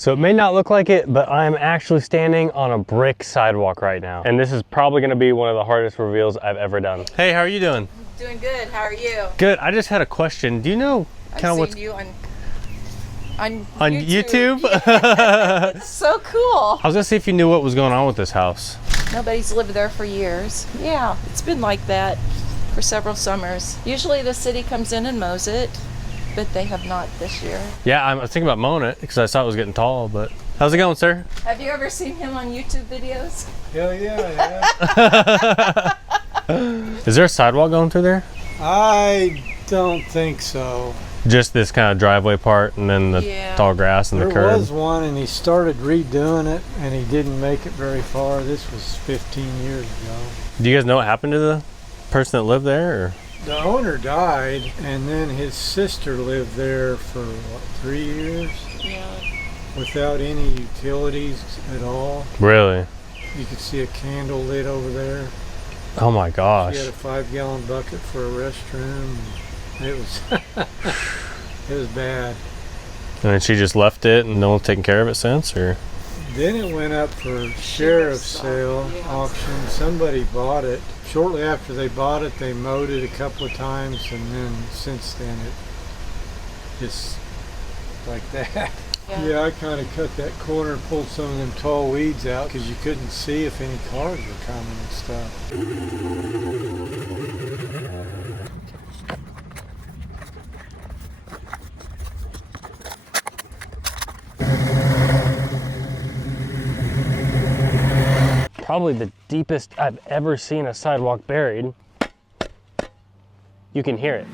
So it may not look like it, but I'm actually standing on a brick sidewalk right now. And this is probably gonna be one of the hardest reveals I've ever done. Hey, how are you doing? Doing good, how are you? Good, I just had a question. Do you know kind of what's... you on YouTube? Yeah. So cool. I was gonna see if you knew what was going on with this house. Nobody's lived there for years. Yeah, it's been like that for several summers. Usually the city comes in and mows it, but they have not this year. Yeah, I was thinking about mowing it because I saw it was getting tall, but... How's it going, sir? Have you ever seen him on YouTube videos? Hell yeah, yeah. Is there a sidewalk going through there? I don't think so. Just this kind of driveway part and then the tall grass and the curb? There was one and he started redoing it and he didn't make it very far. This was 15 years ago. Do you guys know what happened to the person that lived there? Or? The owner died and then his sister lived there for, what, 3 years? Yeah. Without any utilities at all. Really? You could see a candle lit over there. Oh my gosh. She had a 5-gallon bucket for a restroom. It was it was bad. And then she just left it and no one's taken care of it since, or? Then it went up for sheriff's sale auction. Somebody bought it. Shortly after they bought it, they mowed it a couple of times, and then since then it just like that. Yeah, I kind of cut that corner and pulled some of them tall weeds out because you couldn't see if any cars were coming and stuff. Probably the deepest I've ever seen a sidewalk buried. You can hear it.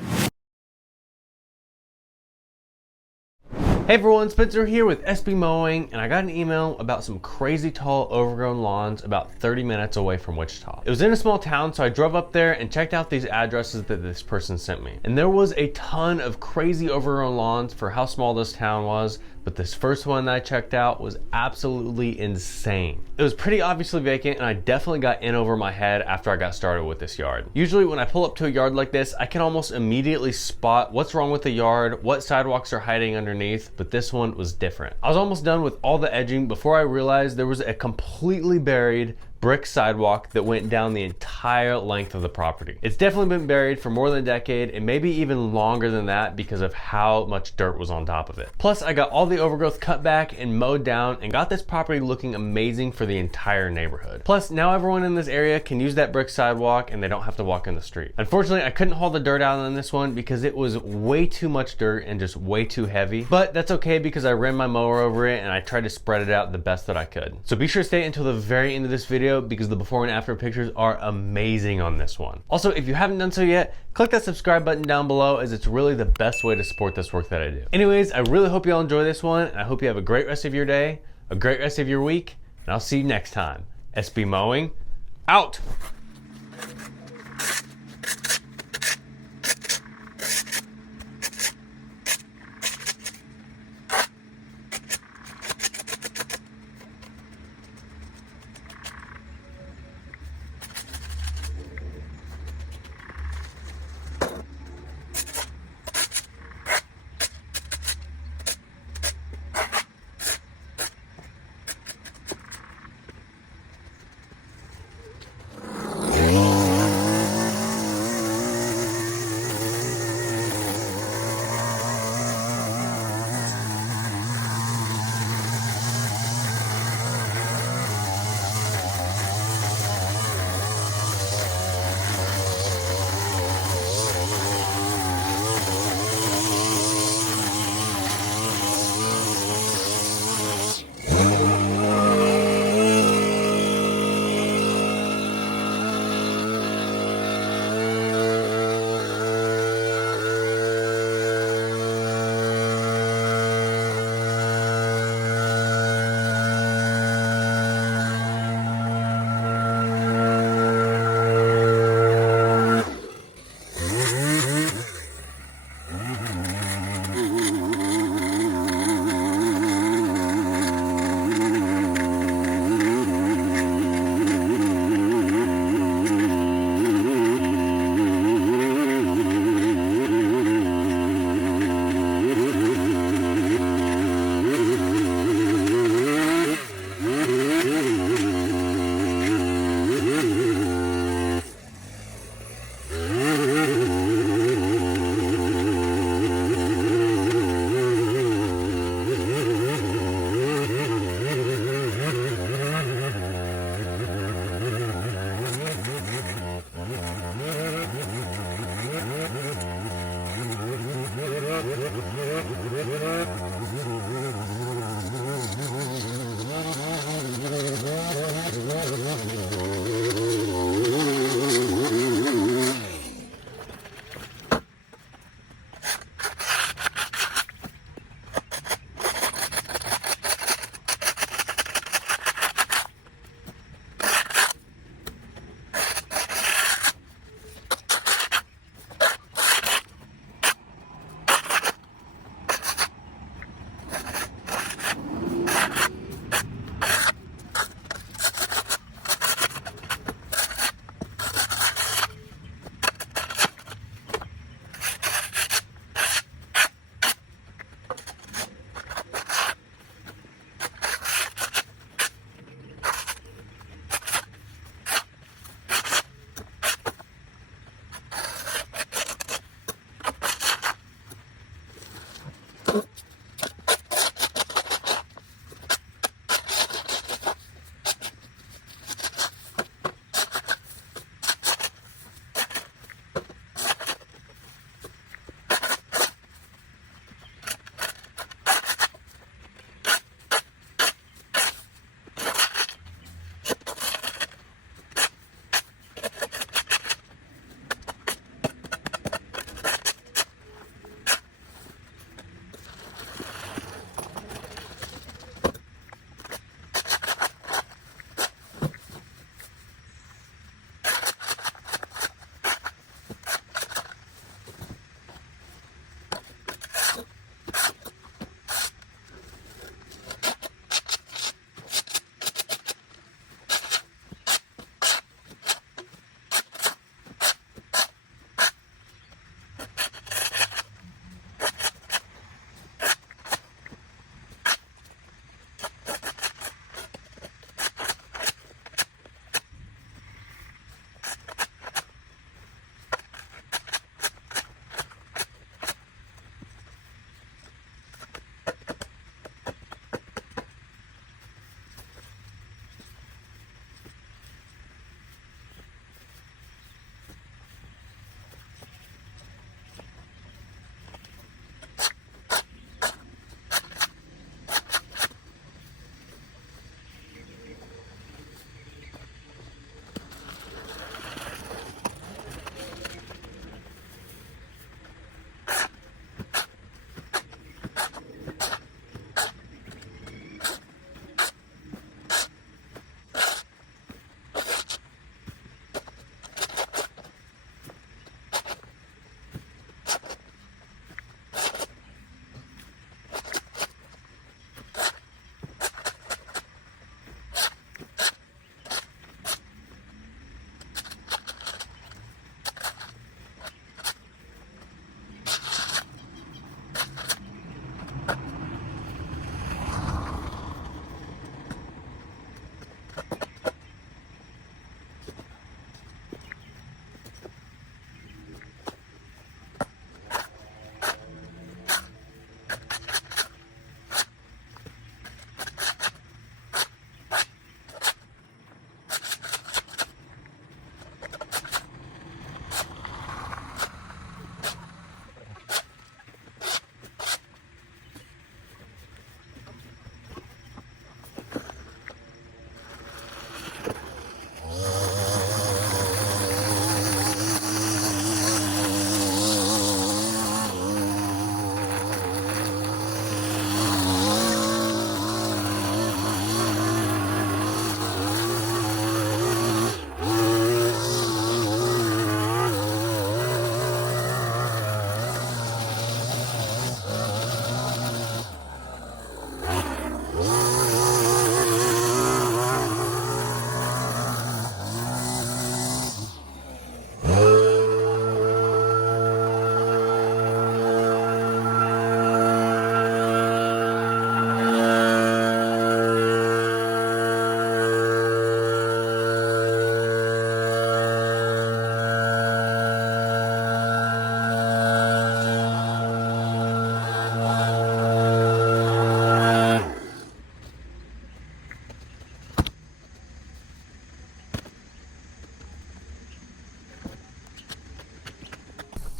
Hey everyone, Spencer here with SB Mowing, and I got an email about some crazy tall overgrown lawns about 30 minutes away from Wichita. It was in a small town, so I drove up there and checked out these addresses that this person sent me. And there was a ton of crazy overgrown lawns for how small this town was, but this first one that I checked out was absolutely insane. It was pretty obviously vacant, and I definitely got in over my head after I got started with this yard. Usually when I pull up to a yard like this, I can almost immediately spot what's wrong with the yard, what sidewalks are hiding underneath, but this one was different. I was almost done with all the edging before I realized there was a completely buried brick sidewalk that went down the entire length of the property. It's definitely been buried for more than a decade and maybe even longer than that because of how much dirt was on top of it. Plus, I got all the overgrowth cut back and mowed down and got this property looking amazing for the entire neighborhood. Plus, now everyone in this area can use that brick sidewalk and they don't have to walk in the street. Unfortunately, I couldn't haul the dirt out on this one because it was way too much dirt and just way too heavy, but that's okay because I ran my mower over it and I tried to spread it out the best that I could. So be sure to stay until the very end of this video because the before and after pictures are amazing on this one. Also, if you haven't done so yet, click that subscribe button down below as it's really the best way to support this work that I do. Anyways, I really hope you all enjoy this one, and I hope you have a great rest of your day, a great rest of your week, and I'll see you next time. SB Mowing, out!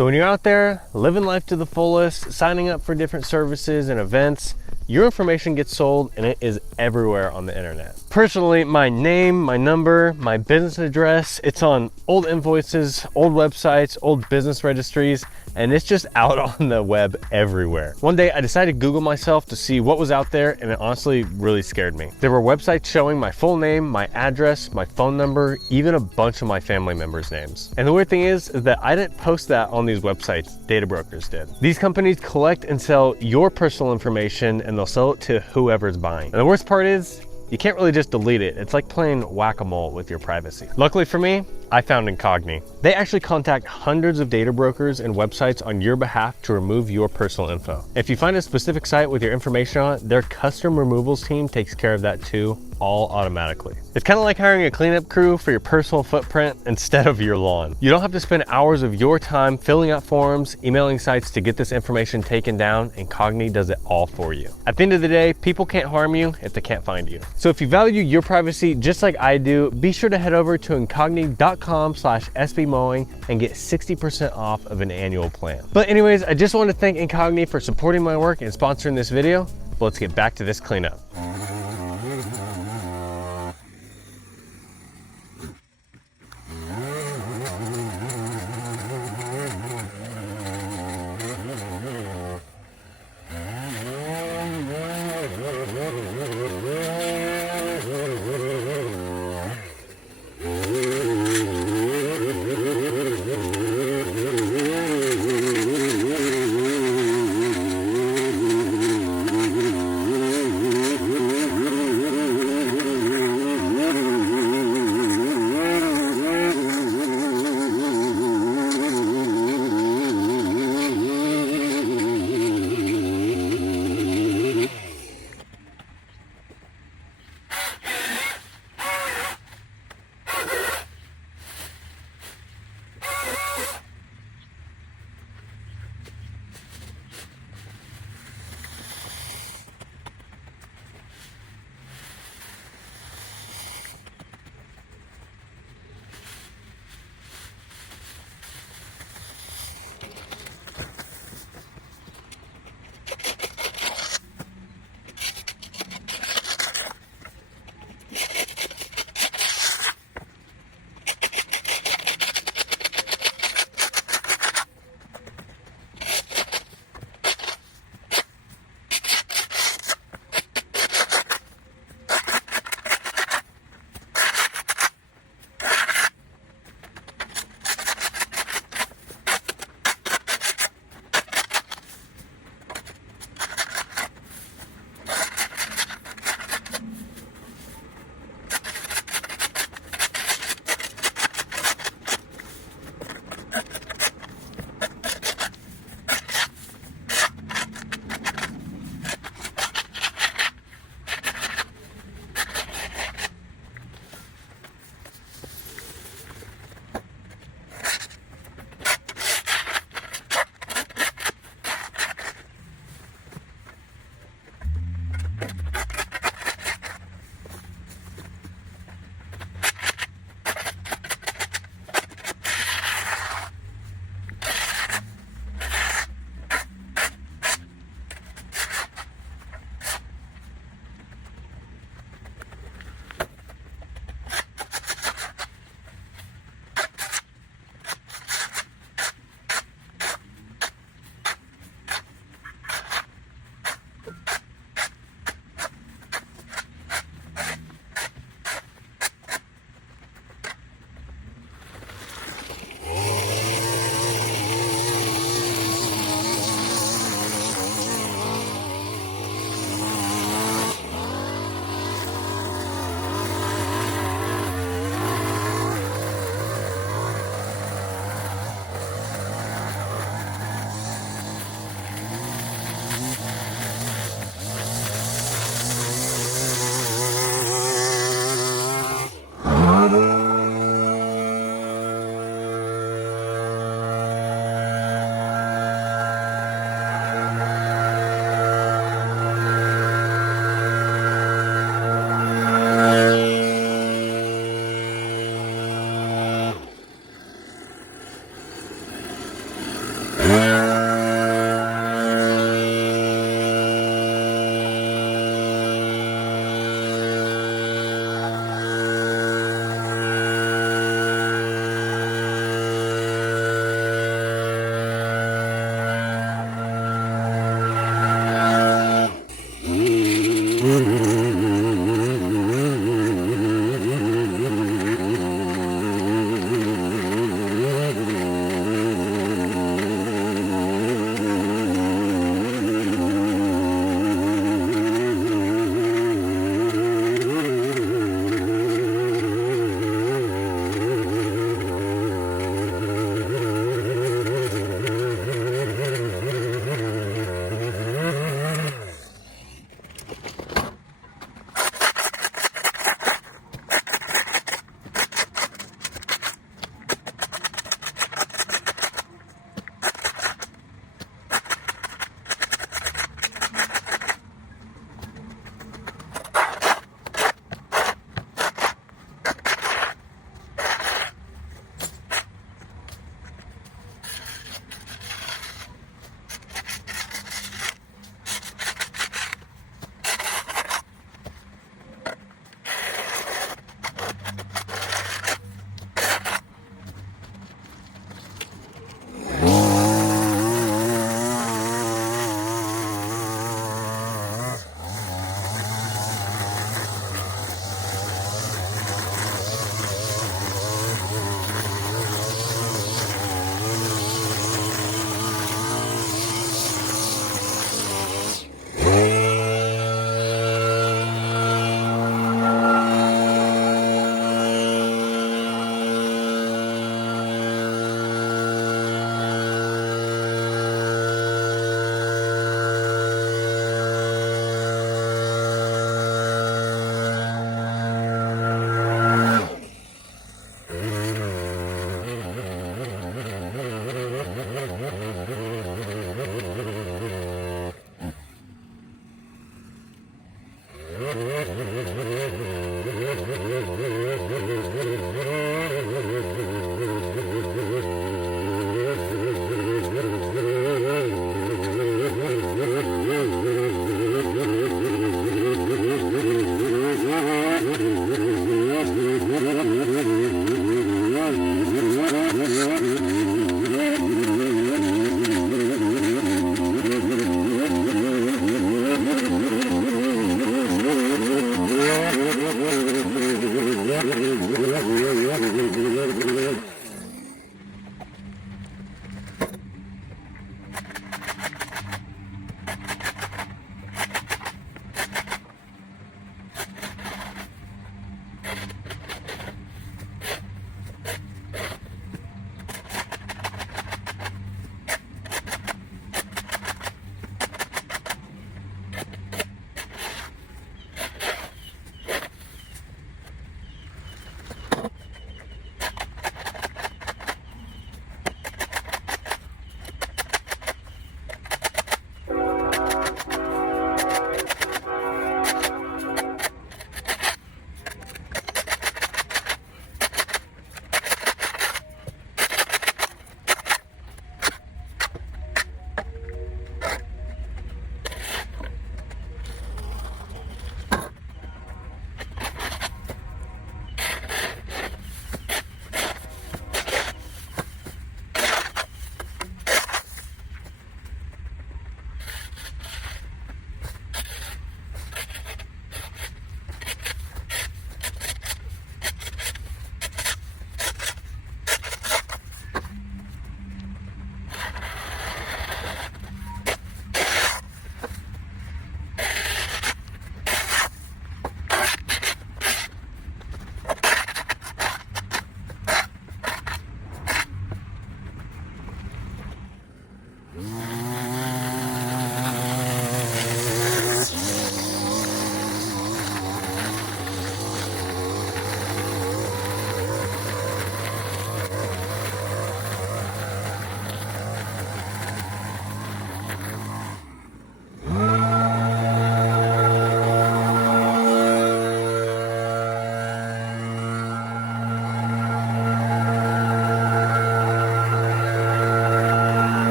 So when you're out there living life to the fullest, signing up for different services and events, your information gets sold and it is everywhere on the internet. Personally, my name, my number, my business address, it's on old invoices, old websites, old business registries, and it's just out on the web everywhere. One day I decided to Google myself to see what was out there, and it honestly really scared me. There were websites showing my full name, my address, my phone number, even a bunch of my family members' names. And the weird thing is that I didn't post that on these websites, data brokers did. These companies collect and sell your personal information, and they'll sell it to whoever's buying. And the worst part is, you can't really just delete it. It's like playing whack-a-mole with your privacy. Luckily for me, I found Incogni. They actually contact hundreds of data brokers and websites on your behalf to remove your personal info. If you find a specific site with your information on it, their custom removals team takes care of that too, all automatically. It's kind of like hiring a cleanup crew for your personal footprint instead of your lawn. You don't have to spend hours of your time filling out forms, emailing sites to get this information taken down. Incogni does it all for you. At the end of the day, people can't harm you if they can't find you. So if you value your privacy just like I do, be sure to head over to incogni.com/sbmowing and get 60% off of an annual plan. But anyways, I just want to thank Incogni for supporting my work and sponsoring this video. But let's get back to this cleanup.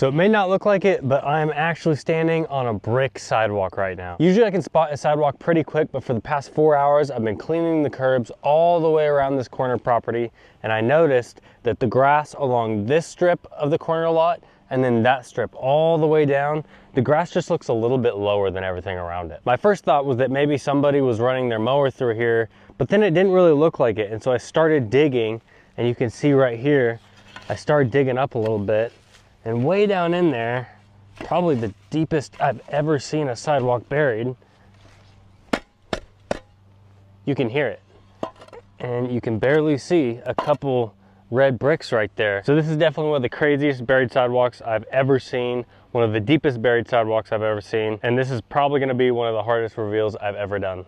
So it may not look like it, but I'm actually standing on a brick sidewalk right now. Usually I can spot a sidewalk pretty quick, but for the past 4 hours, I've been cleaning the curbs all the way around this corner property, and I noticed that the grass along this strip of the corner lot and then that strip all the way down, the grass just looks a little bit lower than everything around it. My first thought was that maybe somebody was running their mower through here, but then it didn't really look like it. And so I started digging, and you can see right here, I started digging up a little bit, and way down in there, probably the deepest I've ever seen a sidewalk buried, you can hear it. And you can barely see a couple red bricks right there. So this is definitely one of the craziest buried sidewalks I've ever seen, one of the deepest buried sidewalks I've ever seen, and this is probably gonna be one of the hardest reveals I've ever done.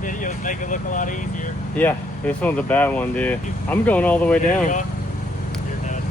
Videos make it look a lot easier. Yeah, this one's a bad one, dude. I'm going all the way down. You're nuts.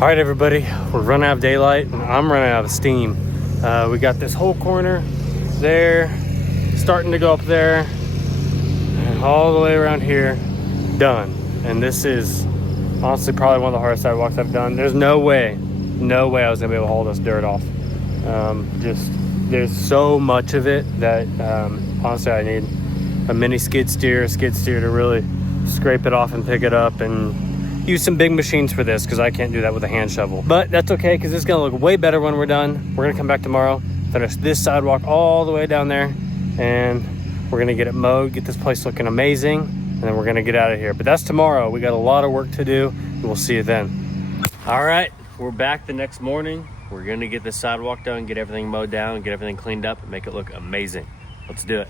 All right, everybody, we're running out of daylight and I'm running out of steam. We got this whole corner there, starting to go up there, and all the way around here, done. And this is honestly probably one of the hardest sidewalks I've done. There's no way I was gonna be able to haul this dirt off. There's so much of it that honestly I need a mini skid steer to really scrape it off and pick it up, and use some big machines for this because I can't do that with a hand shovel. But that's okay because it's gonna look way better when we're done. We're gonna come back tomorrow, finish this sidewalk all the way down there, and we're gonna get it mowed, get this place looking amazing, and then we're gonna get out of here. But that's tomorrow. We got a lot of work to do, and we'll see you then. All right, we're back the next morning. We're gonna get this sidewalk done, get everything mowed down, get everything cleaned up, and make it look amazing. Let's do it.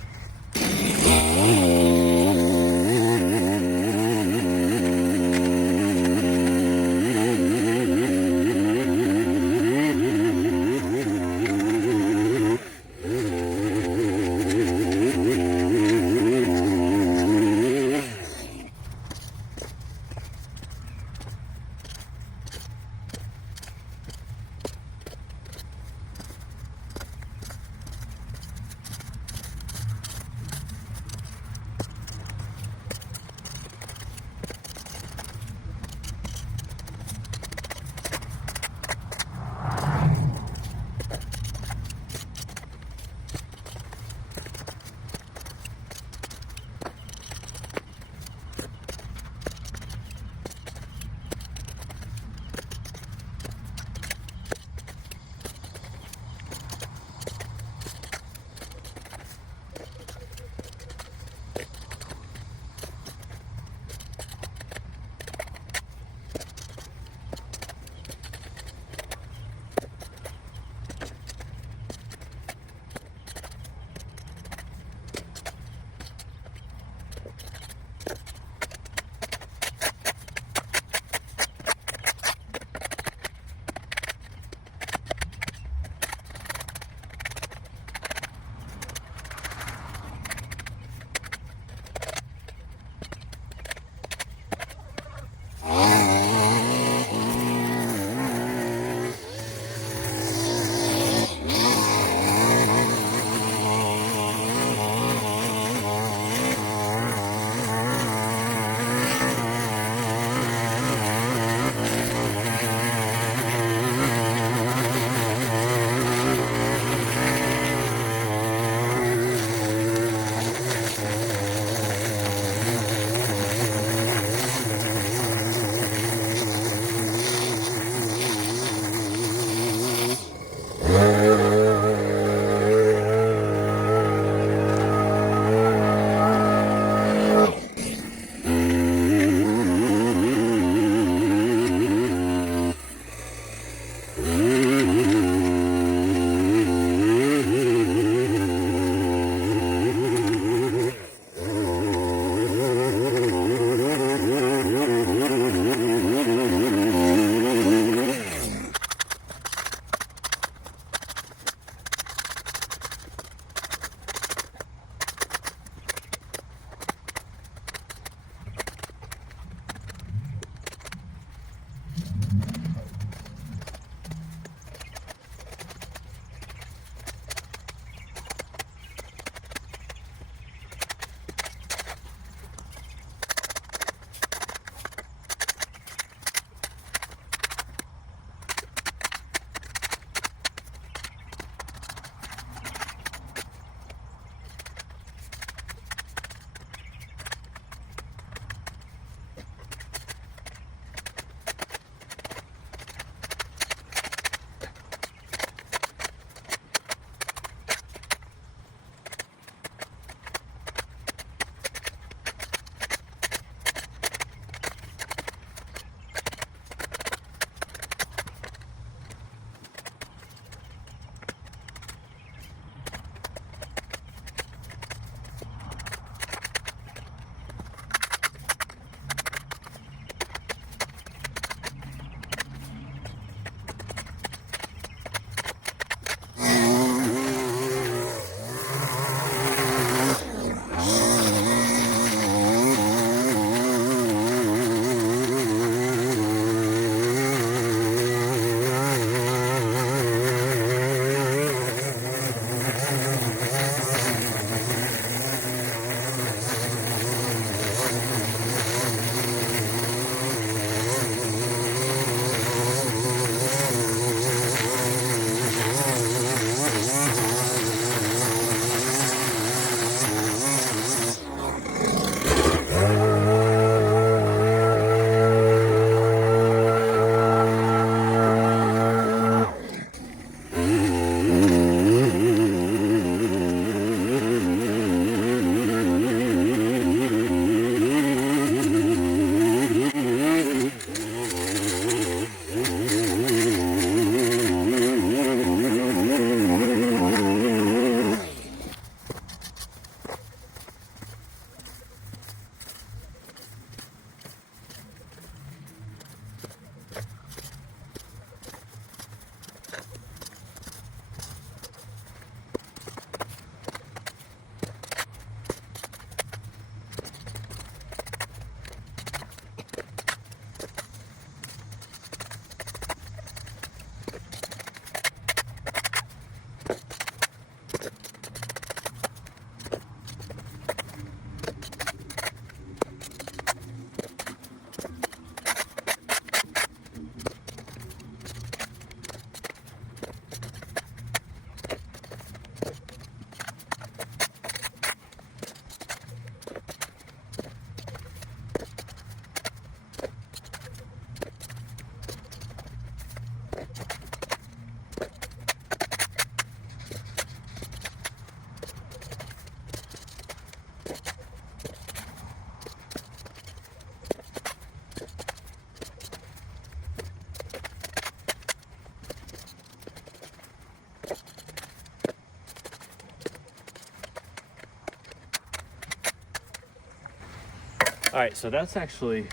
All right, so that's actually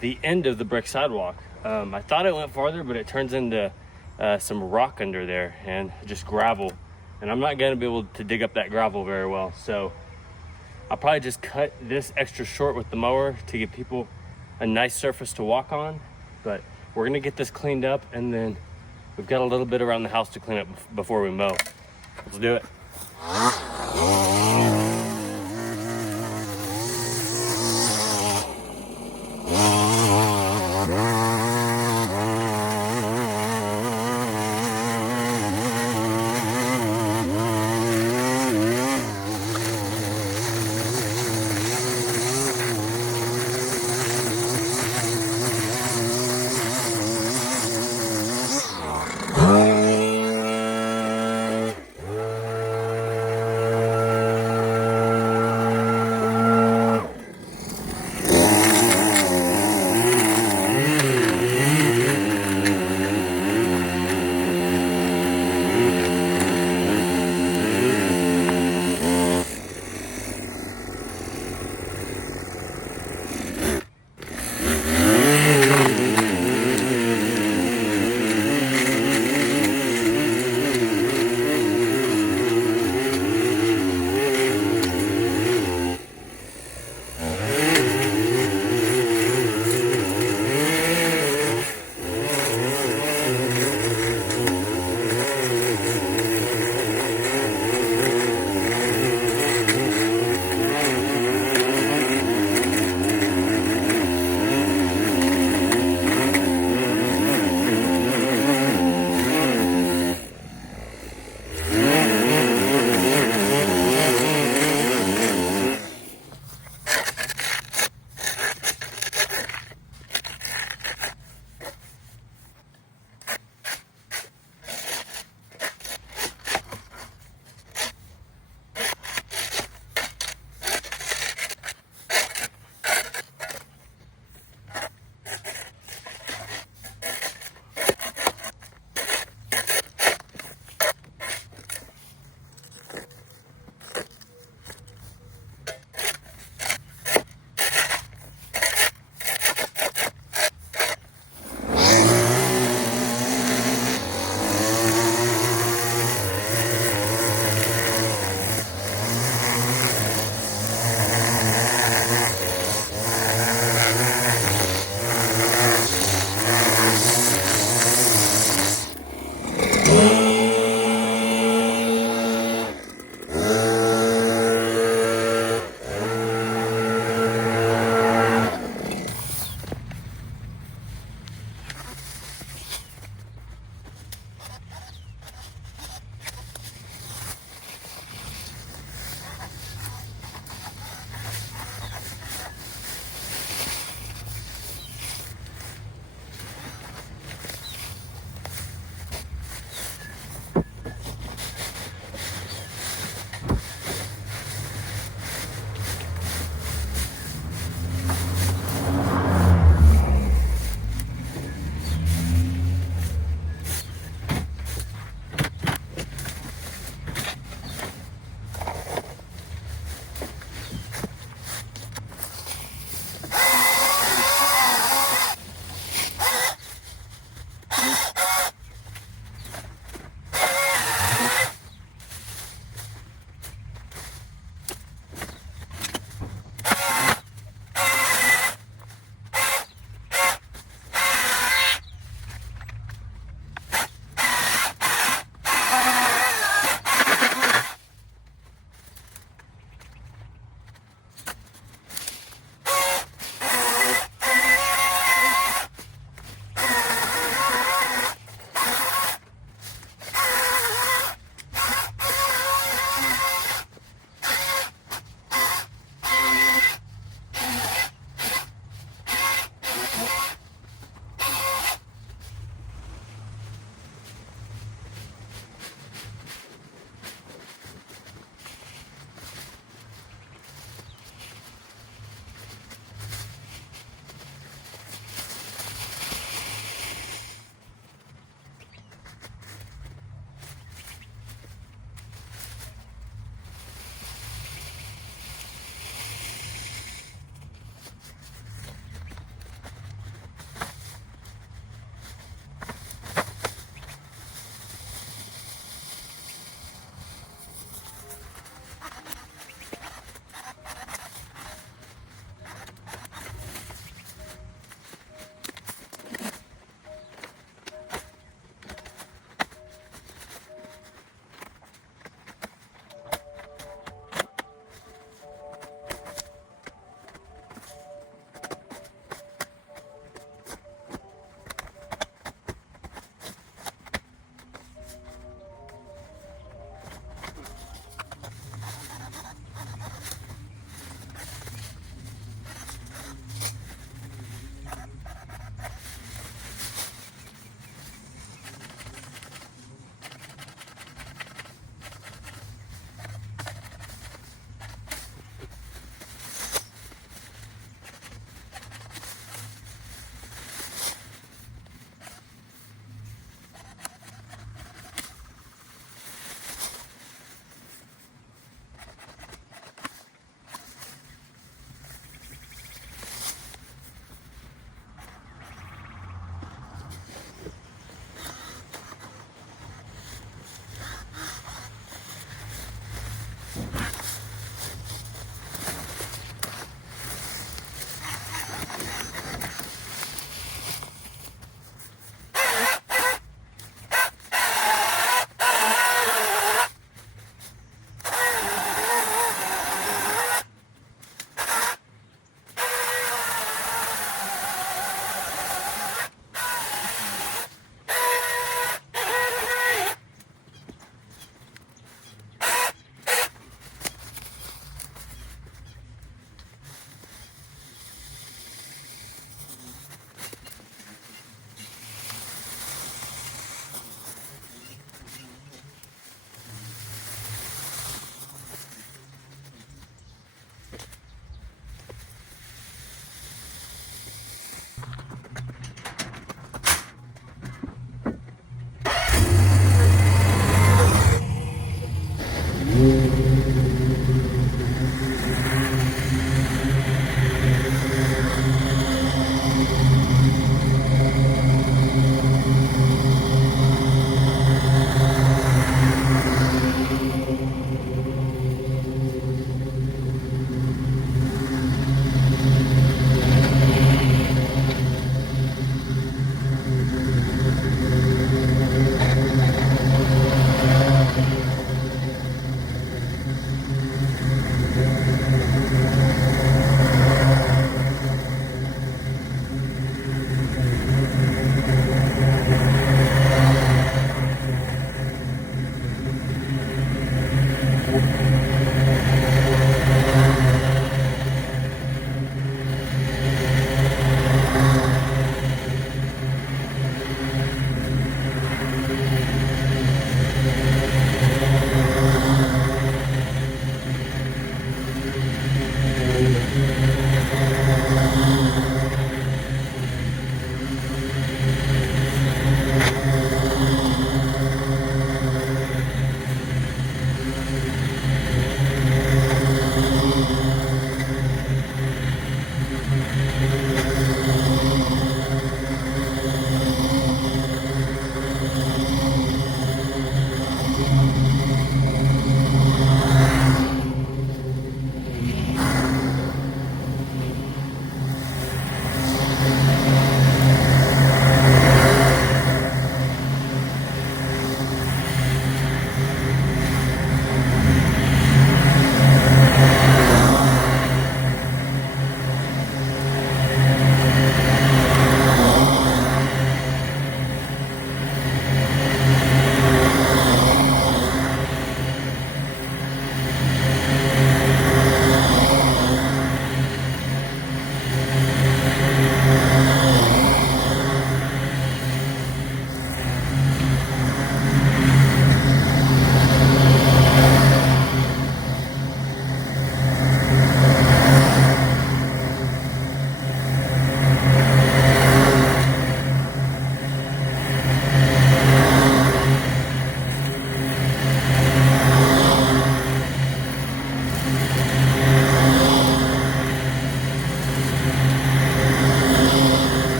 the end of the brick sidewalk. I thought it went farther, but it turns into some rock under there and just gravel. And I'm not gonna be able to dig up that gravel very well. So I'll probably just cut this extra short with the mower to give people a nice surface to walk on. But we're gonna get this cleaned up, and then we've got a little bit around the house to clean up before we mow. Let's do it.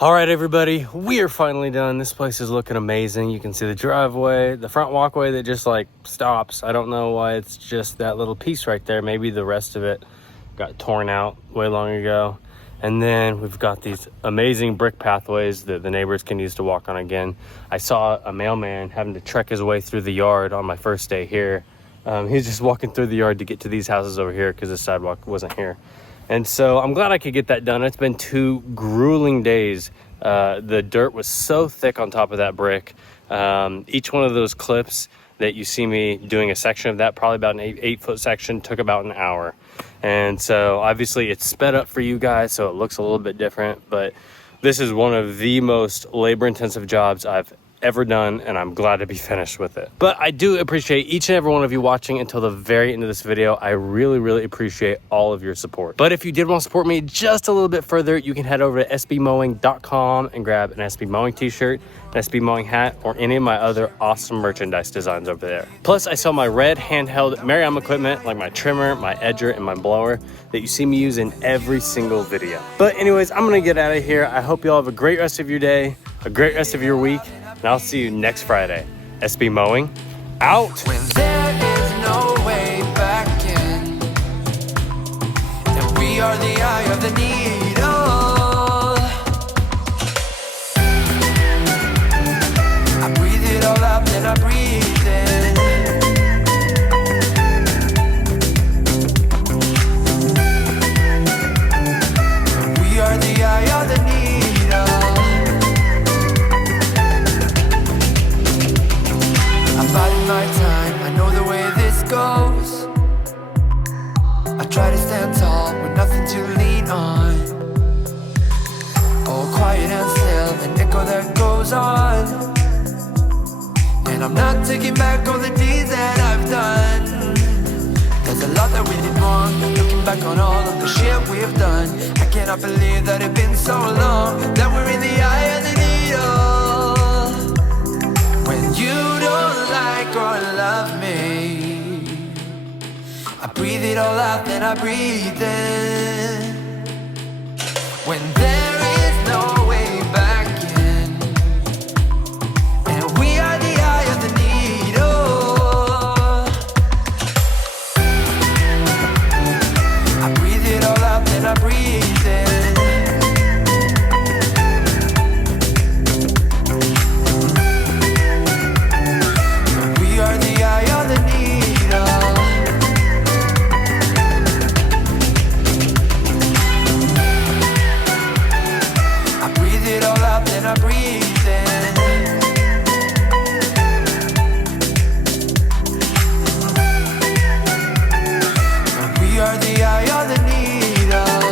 All right, everybody, we are finally done. This place is looking amazing. You can see the driveway, the front walkway that just like stops. I don't know why it's just that little piece right there. Maybe the rest of it got torn out way long ago. And then we've got these amazing brick pathways that the neighbors can use to walk on again. I saw a mailman having to trek his way through the yard on my first day here. He's just walking through the yard to get to these houses over here because the sidewalk wasn't here. And so I'm glad I could get that done. It's been 2 grueling days. The dirt was so thick on top of that brick. Each one of those clips that you see me doing a section of that, probably about an 8-foot section, took about an hour. And so obviously it's sped up for you guys, so it looks a little bit different, but this is one of the most labor intensive jobs I've ever done, and I'm glad to be finished with it. But I do appreciate each and every one of you watching until the very end of this video. I really appreciate all of your support. But if you did want to support me just a little bit further, you can head over to sbmowing.com and grab an SB Mowing t-shirt, an SB Mowing hat, or any of my other awesome merchandise designs over there. Plus, I sell my red handheld Mariam equipment like my trimmer, my edger, and my blower that you see me use in every single video. But anyways, I'm gonna get out of here. I hope you all have a great rest of your day, a great rest of your week, and I'll see you next Friday. SB Mowing, out! When there is no way back in, and we are the eye of the needle. I breathe it all out, then I breathe in. We are the eye of the needle. Biding my time, I know the way this goes. I try to stand tall with nothing to lean on. Oh, quiet and still, an echo that goes on. And I'm not taking back all the deeds that I've done. There's a lot that we did wrong, looking back on all of the shit we've done. I cannot believe that it's been so long, that we're in the eye of the needle. When you don't like or love me, I breathe it all out, then I breathe in. When there is no way back in, and we are the eye of the needle. I breathe it all out, then I breathe in. I breathe in. We are the eye of the needle.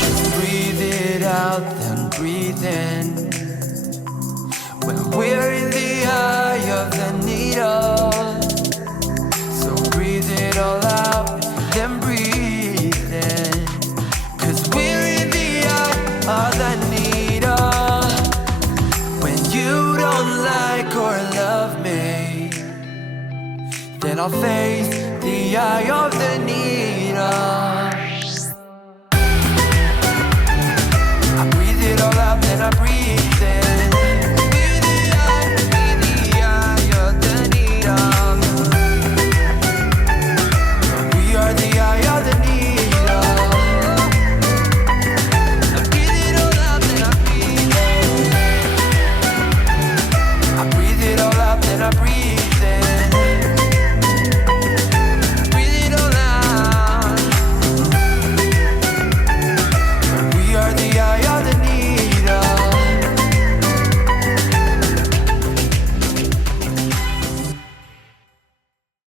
Just breathe it out, then breathe in. When we're in the eye of the needle. So breathe it all out, then breathe in. The needle. When you don't like or love me, then I'll face the eye of the needle.